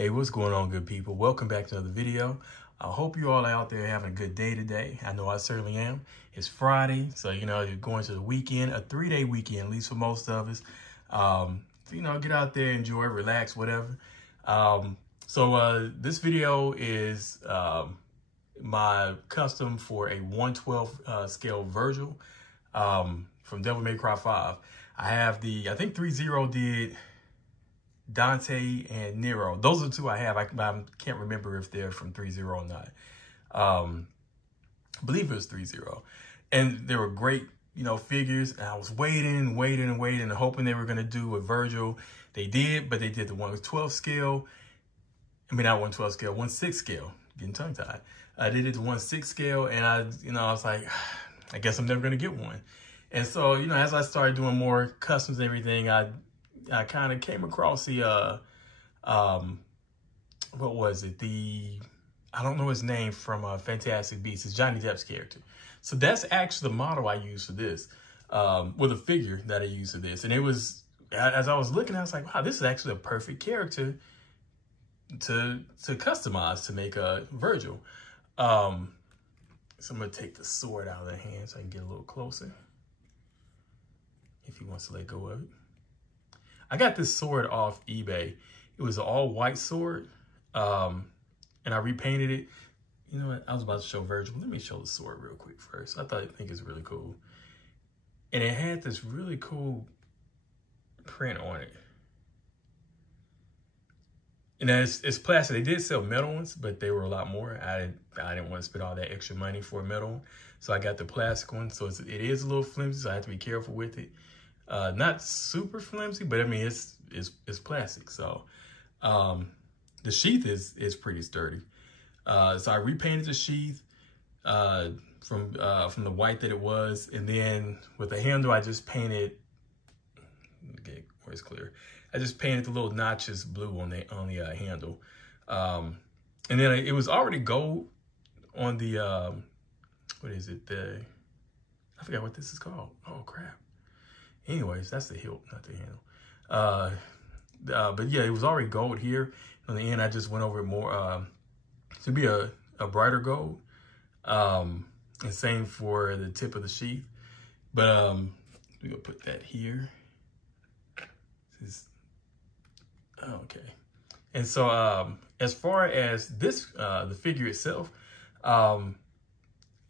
Hey, what's going on, good people? Welcome back to another video. I hope you all are out there having a good day today. I know I certainly am. It's Friday, so you're going to the weekend, a 3-day weekend, at least for most of us. Get out there, enjoy, relax, whatever. This video is my custom for a 1/12 scale Vergil from Devil May Cry 5. I have I think 3-0 did Dante and Nero. Those are the two I have. I can't remember if they're from 3-0 or not. I believe it was 3-0. And they were great, figures. And I was waiting, and hoping they were going to do a Vergil. They did, but they did the 1/12 scale. I mean, not 1/12 scale, 1/6 scale. Getting tongue-tied. They did the 1/6 scale, and I was like, I guess I'm never going to get one. And so, as I started doing more customs and everything, I kind of came across the, what was it? I don't know his name from Fantastic Beasts. It's Johnny Depp's character. So that's actually the model I used for this, with a figure that I used for this. And it was, as I was looking, I was like, wow, this is actually a perfect character to customize, to make a Vergil. So I'm going to take the sword out of the hand so I can get a little closer, if he wants to let go of it. I got this sword off eBay. It was an all-white sword, and I repainted it. You know what? I was about to show Vergil. Let me show the sword real quick first. I think it's really cool. And it had this really cool print on it. And it's plastic. They did sell metal ones, but they were a lot more. I didn't want to spend all that extra money for a metal one. So I got the plastic one. So it is a little flimsy, so I have to be careful with it. Not super flimsy, but I mean, it's plastic. So, the sheath is pretty sturdy. So I repainted the sheath, from the white that it was. And then with the handle, I just painted, okay, where it's clear. I just painted the little notches blue on the handle. And then it was already gold on the, what is it? I forgot what this is called. Oh, crap. Anyways, that's the hilt, not the handle. But yeah, it was already gold here. On the end, I just went over it more to be a brighter gold. And same for the tip of the sheath. But we're gonna put that here. Okay. And so as far as this, the figure itself,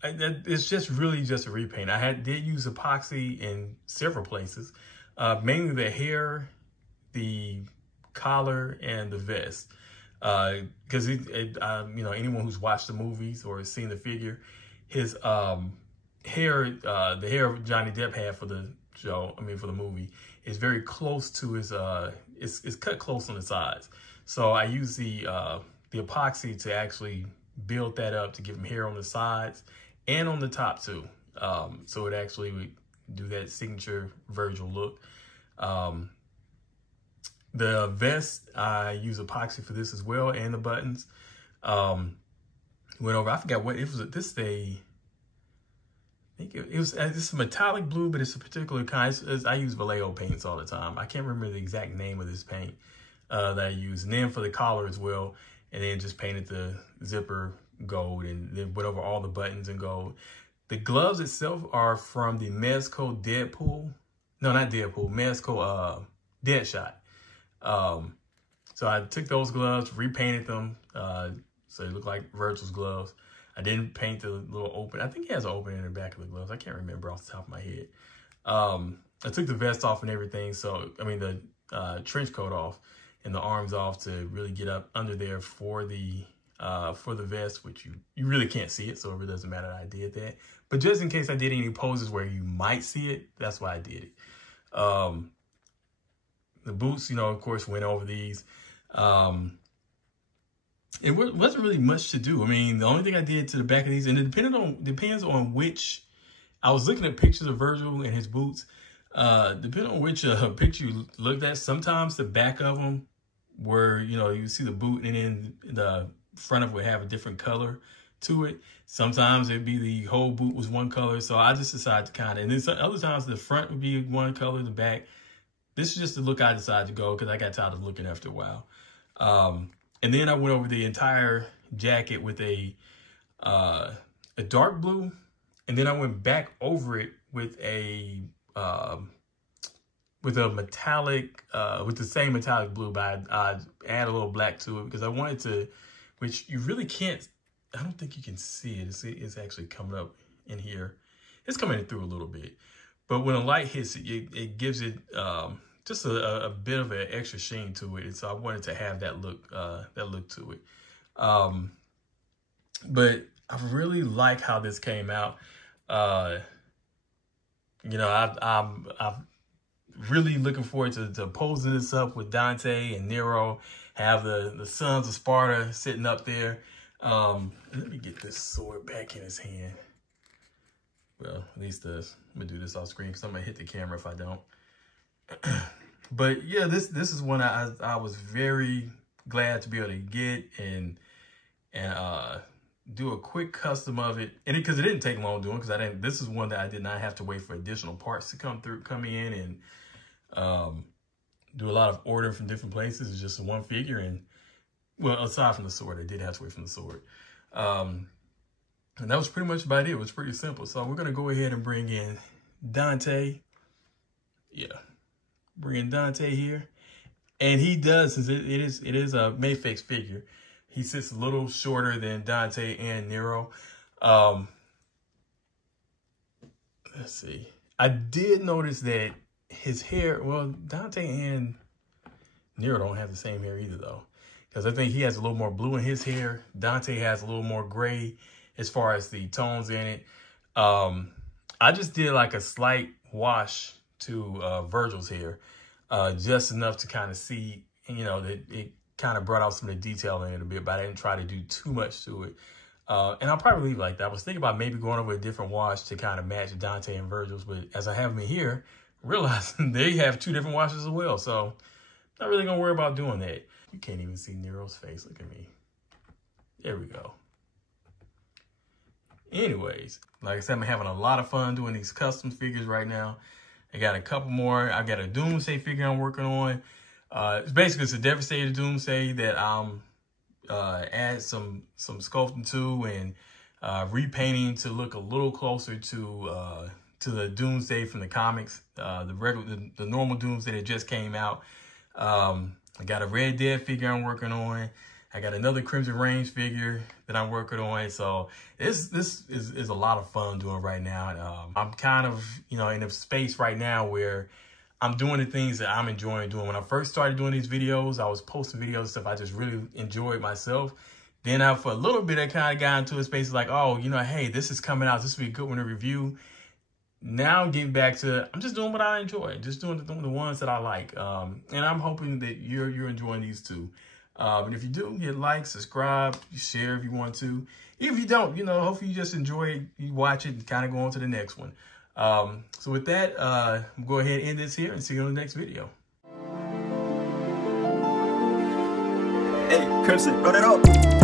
it's just really just a repaint. I did use epoxy in several places, mainly the hair, the collar, and the vest. Because anyone who's watched the movies or seen the figure, his hair, the hair of Johnny Depp had for the show, for the movie, is very close to his. It's cut close on the sides. So I use the epoxy to actually build that up to give him hair on the sides and on the top too. So it actually would do that signature Vergil look. The vest, I use epoxy for this as well, and the buttons. Went over, I forgot what it was. I think it's a metallic blue, but it's a particular kind. I use Vallejo paints all the time. I can't remember the exact name of this paint that I use. And then for the collar as well, and then just painted the zipper gold, and then went over all the buttons in gold. The gloves itself are from the Mezco Deadpool. No, not Deadpool. Mezco Deadshot. So I took those gloves, repainted them, so they look like Vergil's gloves. I didn't paint the little open. I think he has an opening in the back of the gloves. I can't remember off the top of my head. I took the vest off and everything. So, the trench coat off and the arms off to really get up under there for the vest, which you really can't see it. So it really doesn't matter that I did that. But just in case I did any poses where you might see it, that's why I did it. The boots, of course, went over these. It wasn't really much to do. The only thing I did to the back of these, and it depends on which. I was looking at pictures of Vergil and his boots. Depending on which picture you looked at, sometimes the back of them were, you see the boot, and then the front of it would have a different color to it. Sometimes it'd be the whole boot was one color. So I just decided to and then some other times the front would be one color, the back. This is just the look I decided to go because I got tired of looking after a while. And then I went over the entire jacket with a dark blue. And then I went back over it with a metallic, with the same metallic blue, but I add a little black to it because I wanted to, which you really can't, I don't think you can see it. It's actually coming up in here. It's coming through a little bit. But when a light hits it, it gives it just a bit of an extra sheen to it. And so I wanted to have that look to it. But I really like how this came out. You know, I'm really looking forward to posing this up with Dante and Nero. Have the sons of Sparda sitting up there. Let me get this sword back in his hand. Well, at least this. I'm gonna do this off screen because I'm gonna hit the camera if I don't. But yeah, this is one I was very glad to be able to get and do a quick custom of it. And because it didn't take long doing, because this is one that I did not have to wait for additional parts to come in and do a lot of ordering from different places. It's just one figure, and well, aside from the sword, I did have to wait from the sword. And that was pretty much about it. It was pretty simple. So we're gonna go ahead and bring in Dante. Yeah, bring in Dante here, and he does, since it is a Mafex figure. He sits a little shorter than Dante and Nero. Let's see. I did notice that his hair, well, Dante and Nero don't have the same hair either, though. Because I think he has a little more blue in his hair. Dante has a little more gray as far as the tones in it. I just did like a slight wash to Vergil's hair. Just enough to kind of see, you know, that it kind of brought out some of the detail in it a bit, but I didn't try to do too much to it. And I'll probably leave it like that. I was thinking about maybe going over a different wash to kind of match Dante and Vergil's, but as I have them here, realizing they have two different washes as well. So not really gonna worry about doing that. You can't even see Nero's face. Look at me. There we go. Anyways, like I said, I'm having a lot of fun doing these custom figures right now. I got a couple more. I got a Doomsday figure I'm working on. It's a Devastator Doomsday that I'm add some sculpting to and repainting to look a little closer to the Doomsday from the comics, the normal Doomsday that just came out. I got a Red Dead figure I'm working on. I got another Crimson Range figure that I'm working on. So this is a lot of fun doing right now. I'm kind of, you know, in a space right now where I'm doing the things that I'm enjoying doing. When I first started doing these videos, I was posting videos and stuff I just really enjoyed myself. Then for a little bit, I kind of got into a space like, oh, you know, hey, this is coming out. This will be a good one to review. Now I'm getting back to, I'm just doing what I enjoy, just doing the ones that I like. And I'm hoping that you're enjoying these too. And if you do, hit like, subscribe, share if you want to. If you don't, you know, hopefully you just enjoy it, you watch it, and kind of go on to the next one. So with that, I'll go ahead and end this here and see you on the next video. Hey, Crimson, run it up.